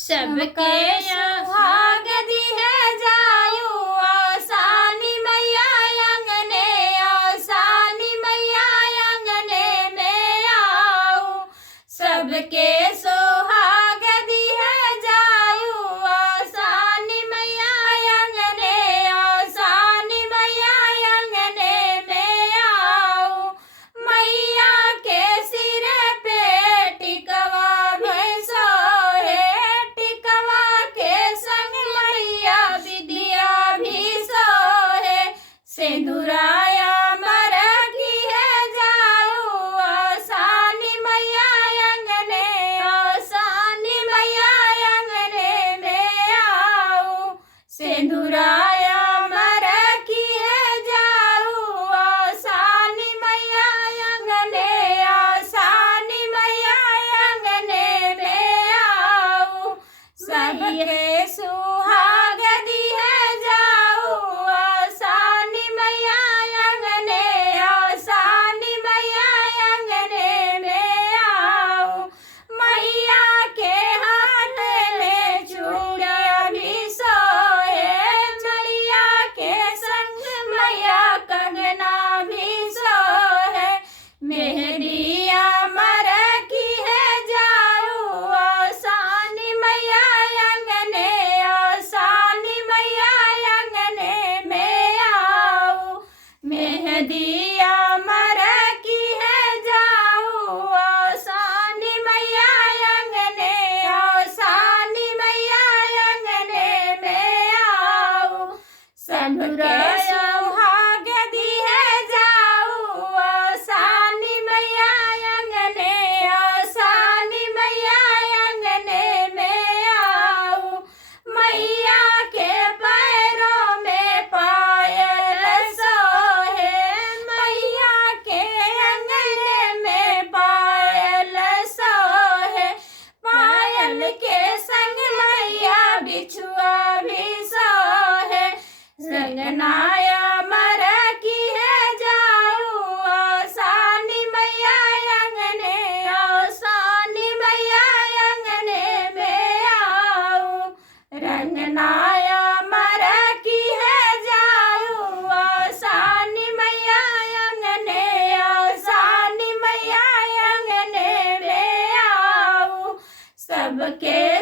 सबके सुहाग दिहे जायु आसानी मैया अंगने, आसानी मैया अंगने में आओ। सबके सुहाग दिहे जायु आसानी मैया अंगने, आसानी मैया अंगने में आओ। मैया के सिर पे टिकवा भी सोहे, टिकवा के संग मैया विद्या भी सोहे। सिंदूराया मर की है जाओ आसानी मैया अंगने, आसानी मैया अंगने में आओ। सिंदूराया मर की है जाओ आसानी मैया अंगने, आसानी मैया अंगने में आओ। सबके सुहाग दिहे जाओ आसानी मैया अंगने, आसानी मैया अंगने में आओ। मैया के हाथ में चूड़िया भी सोहे, मैया के संग मैया कंगना भी सोहे। मेहंदिया मर की है जाओ आसानी मैया अंगने, आसानी मैया अंगने में आओ। मेहंदिया मर की है जाओ आसानी मैया अंगने, आसानी मैया अंगने में आओ। सबके सुहाग दिहे जाओ आसानी मैया अंगने, आसानी मैया अंगने में आओ। मैया के पैरों में पायल सोहे, मैया के अंगने में पायल सोहे। पायल के संग मैया बिछुआ भी सोहे। रंगनाया मर की है जाओ आसानी मैया अंगने, आसानी मैया अंगने में आओ। रंगनाया मर की है जाओ आसानी मैया अंगने, आसानी मैया अंगने में आओ। सबके